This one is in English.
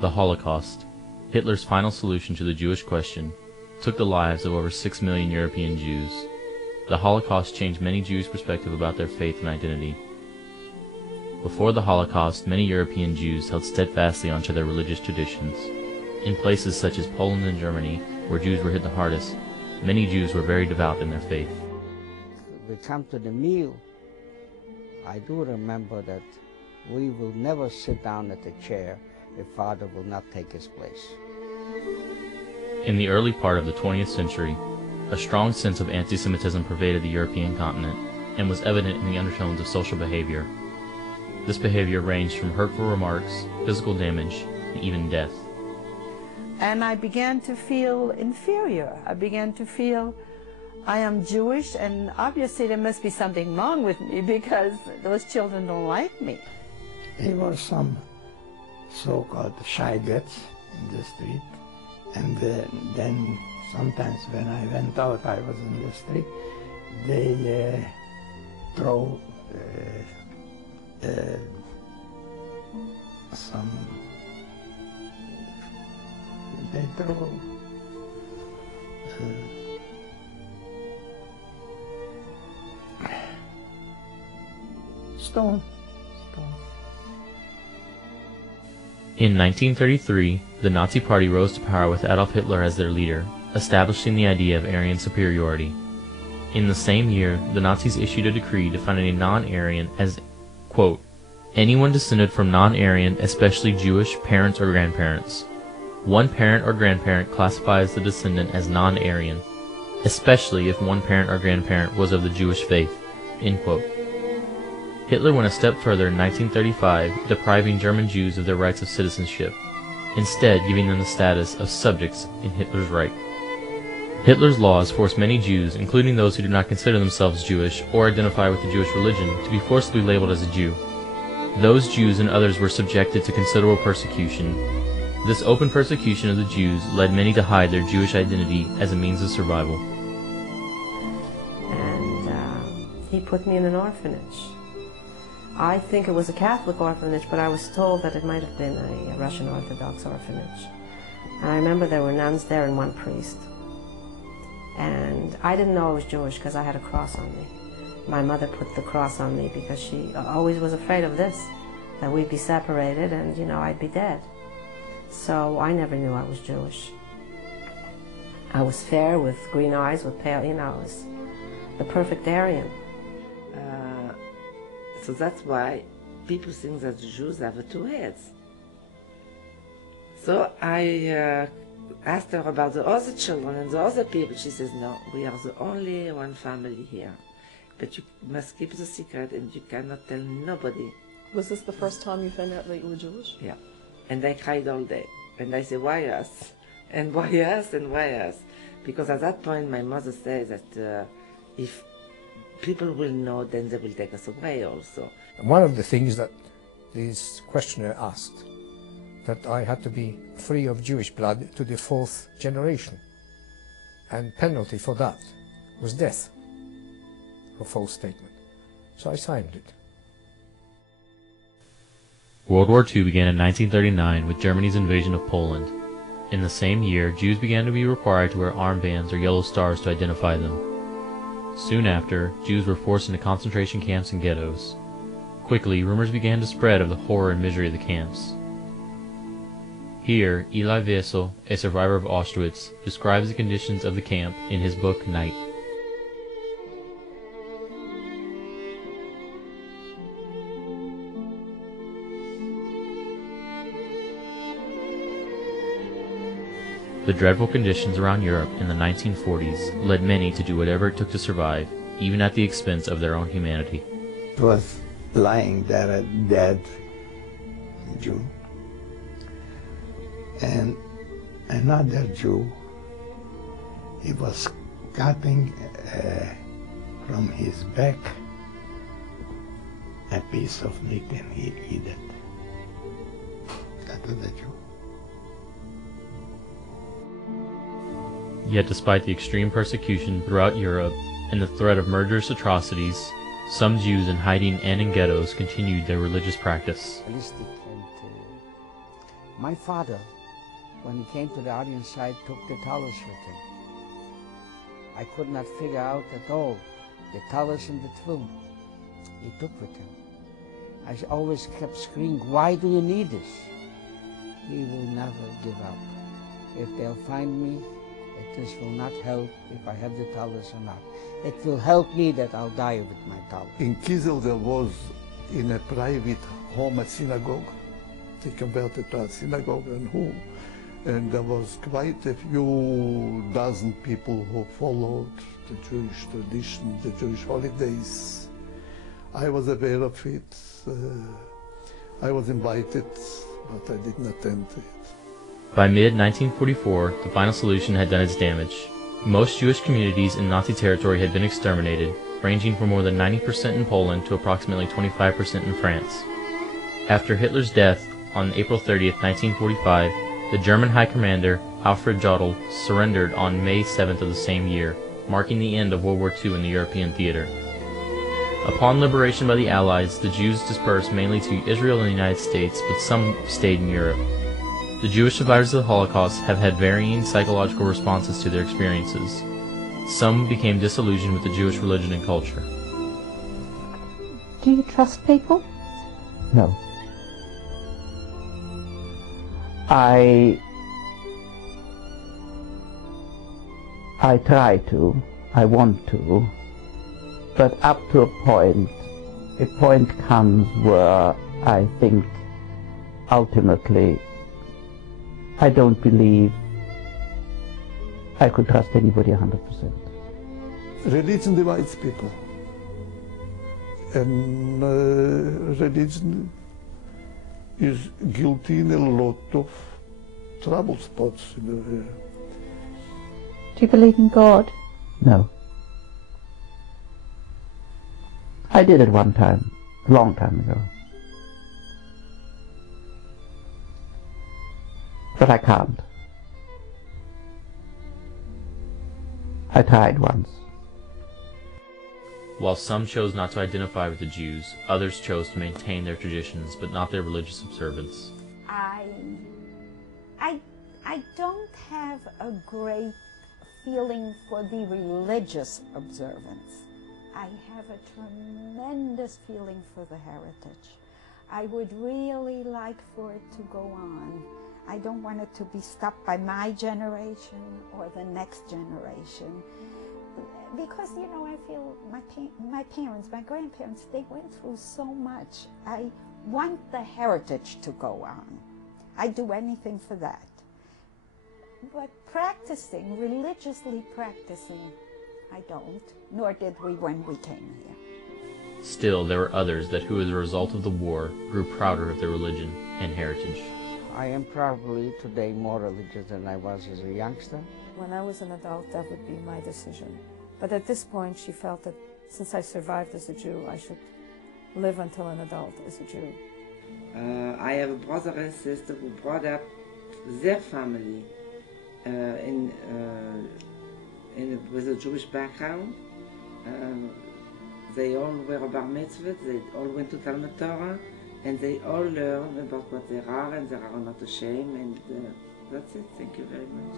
The Holocaust, Hitler's final solution to the Jewish question, took the lives of over 6 million European Jews. The Holocaust changed many Jews' perspective about their faith and identity. Before the Holocaust, many European Jews held steadfastly onto their religious traditions. In places such as Poland and Germany, where Jews were hit the hardest, many Jews were very devout in their faith. We come to the meal, I do remember that we will never sit down at the chair if Father will not take his place. In the early part of the 20th century, a strong sense of anti-Semitism pervaded the European continent and was evident in the undertones of social behavior. This behavior ranged from hurtful remarks, physical damage, and even death. And I began to feel inferior. I began to feel I am Jewish, and obviously there must be something wrong with me because those children don't like me. There were some so-called shy guts in the street, and then sometimes when I went out, I was in the street, they throw stone. In 1933, the Nazi Party rose to power with Adolf Hitler as their leader, establishing the idea of Aryan superiority. In the same year, the Nazis issued a decree defining a non-Aryan as, quote, anyone descended from non-Aryan, especially Jewish, parents or grandparents. One parent or grandparent classifies the descendant as non-Aryan, especially if one parent or grandparent was of the Jewish faith, end quote. Hitler went a step further in 1935, depriving German Jews of their rights of citizenship, instead giving them the status of subjects in Hitler's Reich. Hitler's laws forced many Jews, including those who did not consider themselves Jewish or identify with the Jewish religion, to be forcibly labeled as a Jew. Those Jews and others were subjected to considerable persecution. This open persecution of the Jews led many to hide their Jewish identity as a means of survival. And he put me in an orphanage. I think it was a Catholic orphanage, but I was told that it might have been a Russian Orthodox orphanage. And I remember there were nuns there and one priest. And I didn't know I was Jewish because I had a cross on me. My mother put the cross on me because she always was afraid of this, that we'd be separated and, you know, I'd be dead. So I never knew I was Jewish. I was fair with green eyes, with pale, you know, I was the perfect Aryan. So that's why people think that the Jews have two heads. So I asked her about the other children and the other people. She says, no, we are the only one family here. But you must keep the secret and you cannot tell nobody. Was this the first time you found out that you were Jewish? Yeah. And I cried all day. And I said, why us? And why us? And why us? Because at that point my mother said that if people will know, then they will take us away also. And one of the things that this questioner asked, that I had to be free of Jewish blood to the 4th generation. And penalty for that was death, for false statement. So I signed it. World War II began in 1939 with Germany's invasion of Poland. In the same year, Jews began to be required to wear armbands or yellow stars to identify them. Soon after, Jews were forced into concentration camps and ghettos. Quickly, rumors began to spread of the horror and misery of the camps. Here, Elie Wiesel, a survivor of Auschwitz, describes the conditions of the camp in his book Night. The dreadful conditions around Europe in the 1940s led many to do whatever it took to survive, even at the expense of their own humanity. It was lying there a dead Jew. And another Jew, he was cutting from his back a piece of meat and he ate it. That was the Jew. Yet despite the extreme persecution throughout Europe and the threat of murderous atrocities, some Jews in hiding and in ghettos continued their religious practice. My father, when he came to the audience side, took the tallis with him. I could not figure out at all the tallis and the tefillin he took with him. I always kept screaming, why do you need this? He will never give up. If they'll find me, this will not help if I have the tallis or not. It will help me that I'll die with my tallis. In Kizel there was in a private home a synagogue. They converted to a synagogue and there was quite a few dozen people who followed the Jewish tradition, the Jewish holidays. I was aware of it. I was invited, but I didn't attend it. By mid-1944, the final solution had done its damage. Most Jewish communities in Nazi territory had been exterminated, ranging from more than 90% in Poland to approximately 25% in France. After Hitler's death on April 30th, 1945, the German High Commander, Alfred Jodl, surrendered on May 7th of the same year, marking the end of World War II in the European theater. Upon liberation by the Allies, the Jews dispersed mainly to Israel and the United States, but some stayed in Europe. The Jewish survivors of the Holocaust have had varying psychological responses to their experiences. Some became disillusioned with the Jewish religion and culture. Do you trust people? No. I try to, I want to, but up to a point comes where I think ultimately I don't believe I could trust anybody 100%. Religion divides people, and religion is guilty in a lot of trouble spots. Do you believe in God? No. I did it one time, a long time ago. But I can't. I tried once. While some chose not to identify with the Jews, others chose to maintain their traditions, but not their religious observance. I don't have a great feeling for the religious observance. I have a tremendous feeling for the heritage. I would really like for it to go on. I don't want it to be stopped by my generation or the next generation. Because, you know, I feel my parents, my grandparents, they went through so much. I want the heritage to go on. I'd do anything for that. But practicing, religiously practicing, I don't, nor did we when we came here. Still, there were others that who, as a result of the war, grew prouder of their religion and heritage. I am probably today more religious than I was as a youngster. When I was an adult, that would be my decision. But at this point, she felt that since I survived as a Jew, I should live until an adult as a Jew. I have a brother and sister who brought up their family with a Jewish background. They all were bar mitzvah, they all went to Talmud Torah, and they all learned about what they are and they are not ashamed, and that's it. Thank you very much.